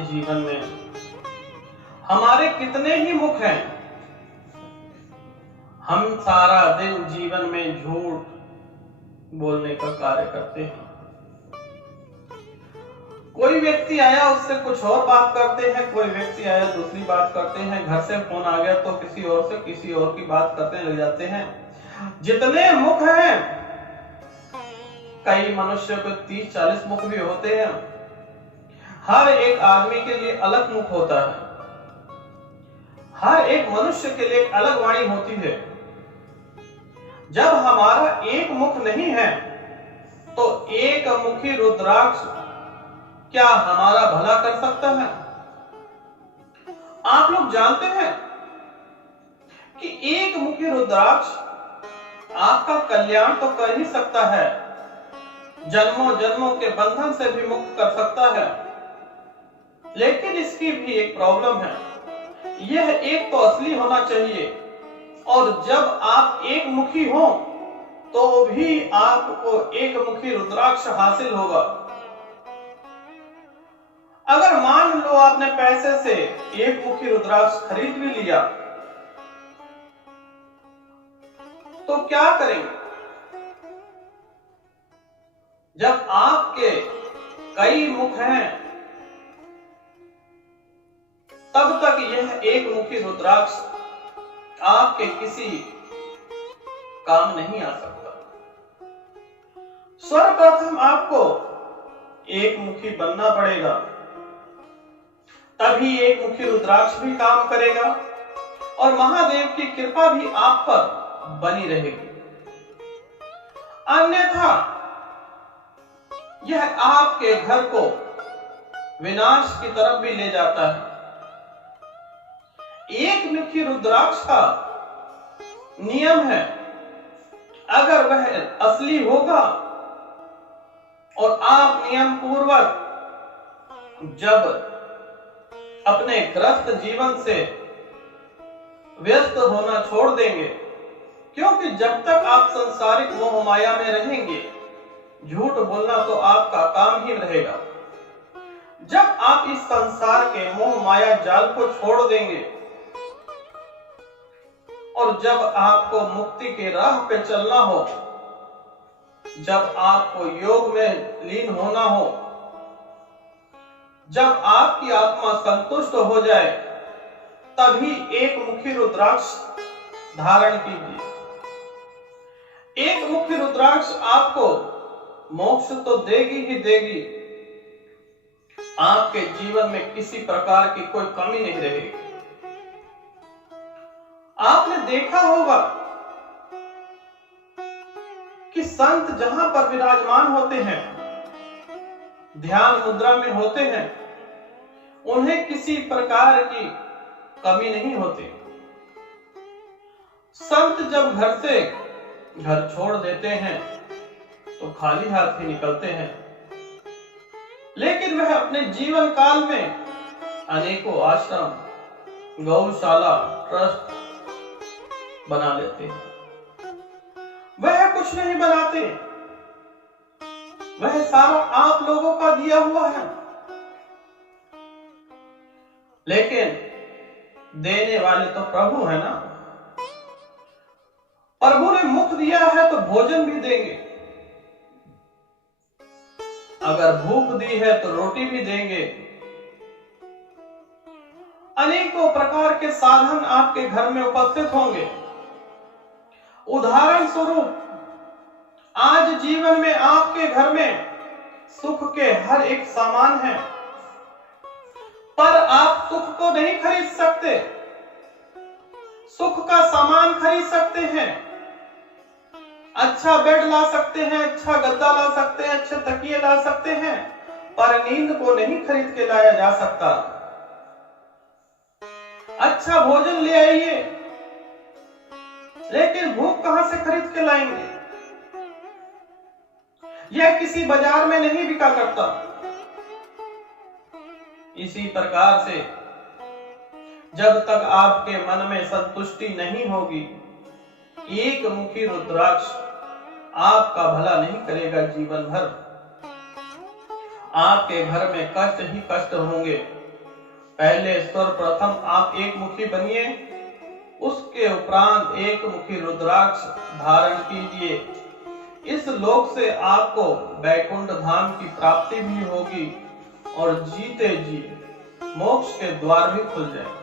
जीवन में हमारे कितने ही मुख हैं। हम सारा दिन जीवन में झूठ बोलने का कार्य करते हैं। कोई व्यक्ति आया उससे कुछ और बात करते हैं, कोई व्यक्ति आया दूसरी बात करते हैं, घर से फोन आ गया तो किसी और से किसी और की बात करने लग जाते हैं। जितने मुख हैं, कई मनुष्य को 30-40 मुख भी होते हैं। हर एक आदमी के लिए अलग मुख होता है। हर एक मनुष्य के लिए एक अलग वाणी होती है। जब हमारा एक मुख नहीं है तो एक मुखी रुद्राक्ष क्या हमारा भला कर सकता है? आप लोग जानते हैं कि एक मुखी रुद्राक्ष आपका कल्याण तो कर ही सकता है, जन्मों जन्मों के बंधन से भी मुक्त कर सकता है। लेकिन इसकी भी एक प्रॉब्लम है। यह एक तो असली होना चाहिए, और जब आप एक मुखी हो तो भी आपको एक मुखी रुद्राक्ष हासिल होगा। अगर मान लो आपने पैसे से एक मुखी रुद्राक्ष खरीद भी लिया तो क्या करेंगे? जब आपके कई मुख हैं तब तक यह एक मुखी रुद्राक्ष आपके किसी काम नहीं आ सकता। सर्वप्रथम आपको एक मुखी बनना पड़ेगा, तभी एक मुखी रुद्राक्ष भी काम करेगा और महादेव की कृपा भी आप पर बनी रहेगी। अन्यथा यह आपके घर को विनाश की तरफ भी ले जाता है। एक मुखी रुद्राक्ष का नियम है, अगर वह असली होगा और आप नियम पूर्वक जब अपने ग्रस्त जीवन से व्यस्त होना छोड़ देंगे, क्योंकि जब तक आप संसारिक मोह माया में रहेंगे झूठ बोलना तो आपका काम ही रहेगा। जब आप इस संसार के मोह माया जाल को छोड़ देंगे और जब आपको मुक्ति के राह पे चलना हो, जब आपको योग में लीन होना हो, जब आपकी आत्मा संतुष्ट हो जाए, तभी एक मुखी रुद्राक्ष धारण कीजिए। एक मुखी रुद्राक्ष आपको मोक्ष तो देगी ही देगी, आपके जीवन में किसी प्रकार की कोई कमी नहीं रहेगी। आपने देखा होगा कि संत जहां पर विराजमान होते हैं, ध्यान मुद्रा में होते हैं, उन्हें किसी प्रकार की कमी नहीं होती। संत जब घर से घर छोड़ देते हैं तो खाली हाथ ही निकलते हैं, लेकिन वह अपने जीवन काल में अनेकों आश्रम, गौशाला, ट्रस्ट बना लेते हैं। वह कुछ नहीं बनाते, वह सारा आप लोगों का दिया हुआ है। लेकिन देने वाले तो प्रभु है ना। प्रभु ने मुख दिया है तो भोजन भी देंगे, अगर भूख दी है तो रोटी भी देंगे। अनेकों प्रकार के साधन आपके घर में उपस्थित होंगे। उदाहरण स्वरूप आज जीवन में आपके घर में सुख के हर एक सामान है, पर आप सुख को नहीं खरीद सकते। सुख का सामान खरीद सकते हैं, अच्छा बेड ला सकते हैं, अच्छा गद्दा ला सकते हैं, अच्छे तकिए ला सकते हैं, पर नींद को नहीं खरीद के लाया जा सकता। अच्छा भोजन ले आइए, लेकिन भूख कहां से खरीद के लाएंगे? यह किसी बाजार में नहीं बिका करता। इसी प्रकार से जब तक आपके मन में संतुष्टि नहीं होगी, एक मुखी रुद्राक्ष आपका भला नहीं करेगा जीवन भर। आपके घर में कष्ट ही कष्ट होंगे। पहले सर्वप्रथम आप एक मुखी बनिए, उसके उपरांत एक मुखी रुद्राक्ष धारण कीजिए। इस लोक से आपको वैकुंठ धाम की प्राप्ति भी होगी और जीते जी मोक्ष के द्वार भी खुल जाएंगे।